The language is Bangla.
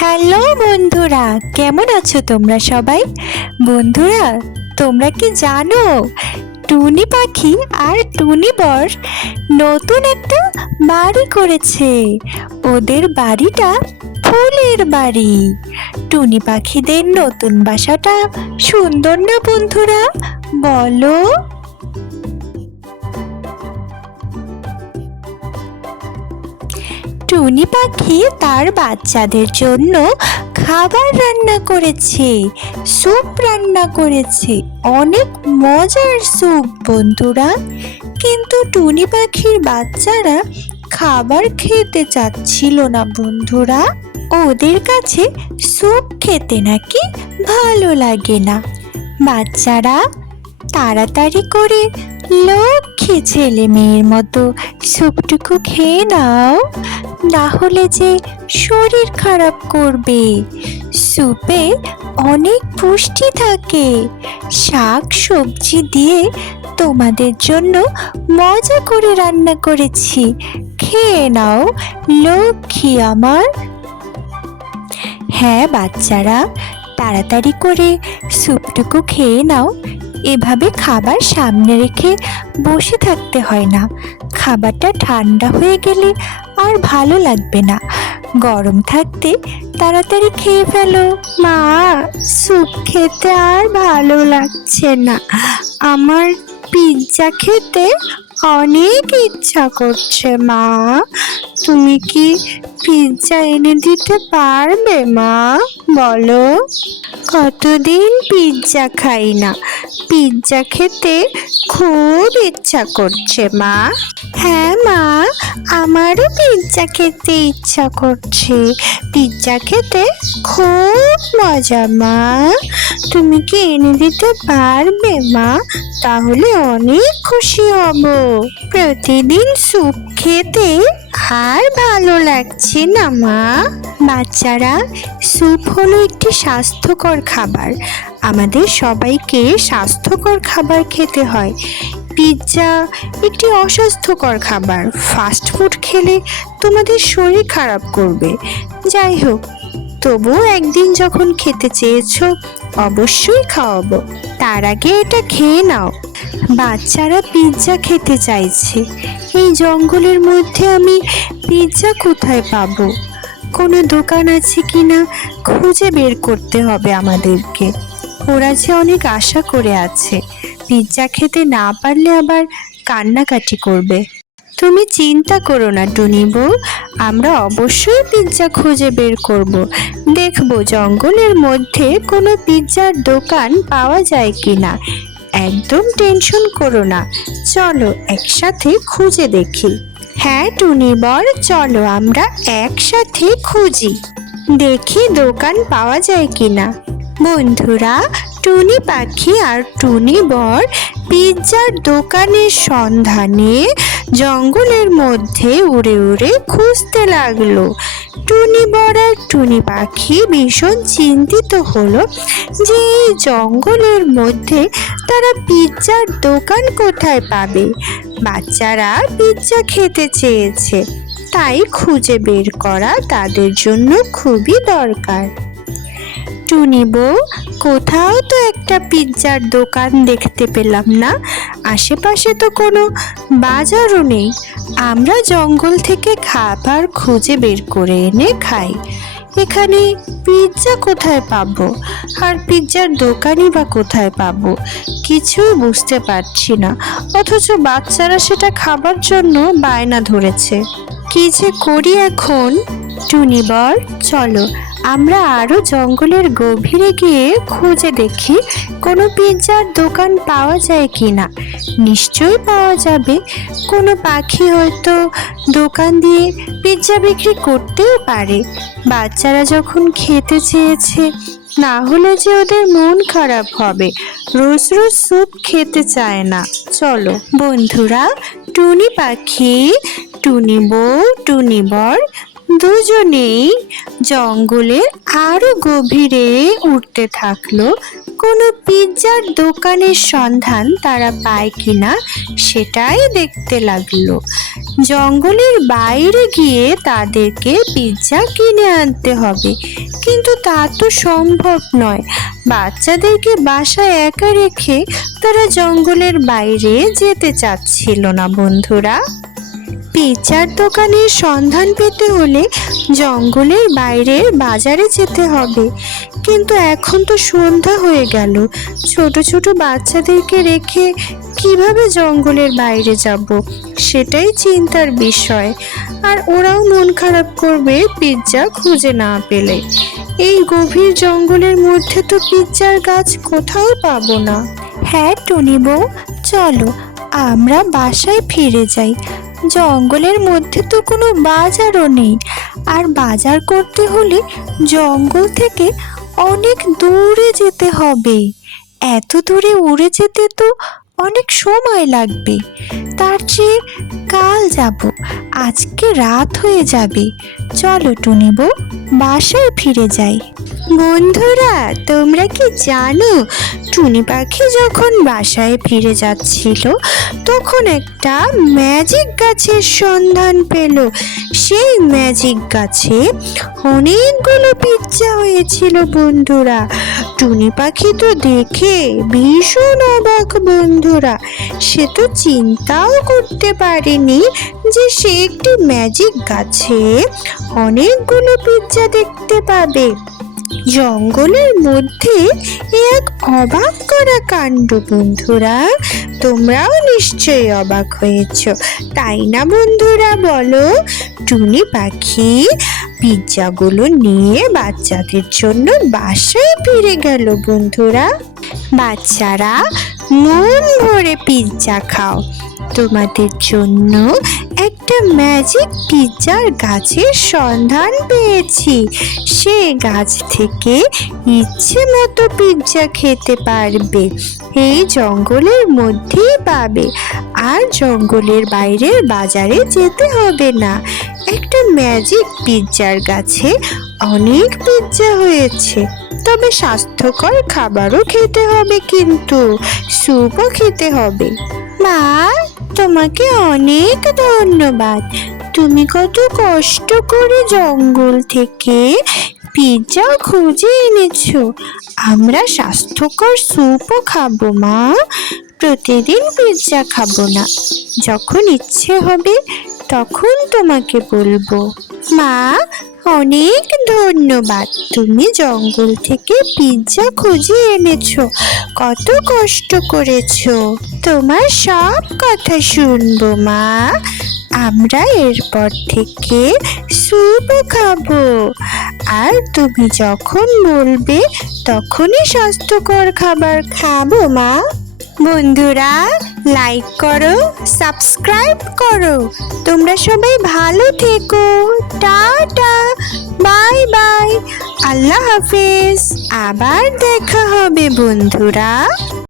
হ্যালো বন্ধুরা, কেমন আছো তোমরা সবাই? বন্ধুরা, তোমরা কি জানো টুনি পাখি আর টুনি বর নতুন একটা বাড়ি করেছে? ওদের বাড়িটা ফুলের বাড়ি। টুনি পাখিদের নতুন বাসাটা সুন্দর না বন্ধুরা, বলো? টুনি পাখি তার বাচ্চাদের জন্য খাবার রান্না করেছে, স্যুপ রান্না করেছে, অনেক মজার স্যুপ বন্ধুরা। কিন্তু টুনি পাখির বাচ্চারা খাবার খেতে চাচ্ছিল না বন্ধুরা। ওদের কাছে স্যুপ খেতে নাকি ভালো লাগে না। বাচ্চারা তাড়াতাড়ি করে লক্ষ্মী ছেলে মেয়ের মতো স্যুপটুকু খেয়ে নাও, না হলে যে শরীর খারাপ করবে। স্যুপে অনেক পুষ্টি থাকে, শাক সবজি দিয়ে তোমাদের জন্য মজা করে রান্না করেছি, খেয়ে নাও লক্ষ্মী আমার। হ্যাঁ বাচ্চারা, তাড়াতাড়ি করে স্যুপটুকু খেয়ে নাও। এভাবে খাবার সামনে রেখে বসে থাকতে হয় না, খাবারটা ঠান্ডা হয়ে গেলে আর ভালো লাগবে না। গরম থাকতে তাড়াতাড়ি খেয়ে ফেলো। মা, স্যুপ খেতে আর ভালো লাগছে না। আমার পিৎজা খেতে অনেক ইচ্ছা করছে। মা, তুমি কি পিৎজা এনে দিতে পারবে মা? বলো। কতদিন পিৎজা খাই না, পিৎজা খেতে খুব ইচ্ছা করছে মা। হ্যাঁ মা, আমারও পিৎজা খেতে ইচ্ছা করছে। পিৎজা খেতে খুব মজা মা। তুমি কি এনে দিতে পারবে মা? তাহলে অনেক খুশি হব। প্রতিদিন স্যুপ খেতে আর ভালো লাগছে না মা। বাচ্চারা, স্যুপ হলো একটি স্বাস্থ্যকর খাবার। আমাদের সবাইকে স্বাস্থ্যকর খাবার খেতে হয়। পিৎজা একটি অস্বাস্থ্যকর খাবার। ফাস্ট ফুড খেলে তোমাদের শরীর খারাপ করবে। যাই হোক, তবুও একদিন যখন খেতে চেয়েছো, অবশ্যই খাওয়াবো। তার আগে এটা খেয়ে নাও। বাচ্চারা পিৎজা খেতে চাইছে। এই জঙ্গলের মধ্যে আমি পিৎজা কোথায় পাবো? কোনো দোকান আছে কিনা খুঁজে বের করতে হবে আমাদেরকে। ওরা যে অনেক আশা করে আছে, পিৎজা খেতে না পারলে আবার কান্নাকাটি করবে। তুমি চিন্তা করো না টুনি বউ, আমরা অবশ্যই পিৎজা খুঁজে বের করব। দেখব জঙ্গলের মধ্যে কোনো পিৎজার দোকান পাওয়া যায় কিনা। একদম টেনশন করো না, চলো একসাথে খুঁজে দেখি। হ্যাঁ টুনি বর, চলো আমরা একসাথে খুঁজি, দেখি দোকান পাওয়া যায় কিনা। বন্ধুরা, টুনি পাখি আর টুনি বর পিৎজার দোকানের সন্ধানে জঙ্গলের মধ্যে উড়ে উড়ে খুঁজতে লাগলো। টুনি বর আর টুনি পাখি ভীষণ চিন্তিত হলো যে এই জঙ্গলের মধ্যে তারা পিৎজার দোকান কোথায় পাবে। বাচ্চারা পিৎজা খেতে চেয়েছে, তাই খুঁজে বের করা তাদের জন্য খুবই দরকার। টুনি বউ, কোথাও তো একটা পিৎজার দোকান দেখতে পেলাম না। আশেপাশে তো কোনো বাজারও নেই। আমরা জঙ্গল থেকে খাবার খুঁজে বের করে এনে খাই, এখানে পিৎজা কোথায় পাবো? আর পিৎজার দোকানই বা কোথায় পাবো? কিছুই বুঝতে পারছি না। অথচ বাচ্চারা সেটা খাবার জন্য বায়না ধরেছে। কি যে করি এখন? টুনি বর, চলো আমরা আরো জঙ্গলের গভীরে গিয়ে খুঁজে দেখি কোনো পিৎজার দোকান পাওয়া যায় কিনা। নিশ্চয়ই পাওয়া যাবে। কোনো পাখি হয়তো দোকান দিয়ে পিৎজা বিক্রি করতেও পারে। বাচ্চারা যখন খেতে চেয়েছে, না হলে যে ওদের মন খারাপ হবে। রোজ রোজ স্যুপ খেতে চায় না। চলো বন্ধুরা, টুনি পাখি, টুনি বউ, টুনি বর দুজনেই জঙ্গলের আরো গভীরে উঠতে থাকলো। কোনো পিৎজার দোকানের সন্ধান তারা পায় কিনা সেটাই দেখতে লাগলো। জঙ্গলের বাইরে গিয়ে তাদেরকে পিৎজা কিনে আনতে হবে, কিন্তু তা তো সম্ভব নয়। বাচ্চাদেরকে বাসায় একা রেখে তারা জঙ্গলের বাইরে যেতে চাচ্ছিল না বন্ধুরা। পিৎজার দোকানের সন্ধান পেতে হলে জঙ্গলের বাইরের বাজারে যেতে হবে, কিন্তু এখন তো সন্ধ্যা হয়ে গেল। ছোট ছোট বাচ্চাদেরকে রেখে কিভাবে জঙ্গলের বাইরে যাব, সেটাই চিন্তার বিষয়। আর ওরাও মন খারাপ করবে পিৎজা খুঁজে না পেলে। এই গভীর জঙ্গলের মধ্যে তো পিৎজার গাছ কোথাও পাবো না। হ্যাঁ টুনি বউ, চলো আমরা বাসায় ফিরে যাই। জঙ্গলের মধ্যে তো কোনো বাজারও নেই, আর বাজার করতে হলে জঙ্গল থেকে অনেক দূরে যেতে হবে। এত দূরে উড়ে যেতে তো অনেক সময় লাগবে। তার চেয়ে কাল যাব, আজকে রাত হয়ে যাবে। চলো টুনি বউ, বাসায় ফিরে যাই। বন্ধুরা, তোমরা কি জানো, টুনি পাখি যখন বাসায় ফিরে যাচ্ছিল তখন একটা ম্যাজিক গাছের সন্ধান পেল। সেই ম্যাজিক গাছে অনেকগুলো পিৎজা হয়েছিল বন্ধুরা। টুনি পাখি তো দেখে ভীষণ অবাক বন্ধুরা। সে তো চিন্তাও করতে পারেনি যে সে একটি ম্যাজিক গাছে অনেকগুলো পিৎজা দেখতে পাবে। জঙ্গলের মধ্যে এক অবাক করা কাণ্ড বন্ধুরা। তোমরাও নিশ্চয়ই অবাক হয়েছ, তাই না বন্ধুরা? বলো। টুনি পাখি পিৎজাগুলো নিয়ে বাচ্চাদের জন্য বাসায় ফিরে গেল বন্ধুরা। বাচ্চারা, মন ভরে পিৎজা খাও। তোমাদের জন্য একটা ম্যাজিক পিৎজার গাছের সন্ধান পেয়েছি। সে গাছ থেকে ইচ্ছে মতো পিৎজা খেতে পারবে। এই জঙ্গলের মধ্যেই পাবে, আর জঙ্গলের বাইরের বাজারে যেতে হবে না। একটা ম্যাজিক পিৎজার গাছে অনেক পিৎজা হয়েছে, তবে স্বাস্থ্যকর খাবারও খেতে হবে, কিন্তু স্যুপও খেতে হবে। মা, তোমাকে অনেক ধন্যবাদ। তুমি কত কষ্ট করে জঙ্গল থেকে পিৎজা খুঁজে এনেছো। আমরা স্বাস্থ্যকর স্যুপও খাবো মা। প্রতিদিন পিৎজা খাবো না, যখন ইচ্ছে হবে তখন তোমাকে বলবো। মা, অনেক ধন্যবাদ। তুমি জঙ্গল থেকে পিৎজা খুঁজে এনেছো, কত কষ্ট করেছো। তোমার সব কথা শুনবো মা। আমরা এরপর থেকে স্যুপও খাবো, আর তুমি যখন বলবে তখনই স্বাস্থ্যকর খাবার খাবো মা। বন্ধুরা, লাইক করো, সাবস্ক্রাইব করো। তোমরা সবাই ভালো থেকো। টাটা, বাই বাই, আল্লাহ হাফেজ। আবার দেখা হবে বন্ধুরা।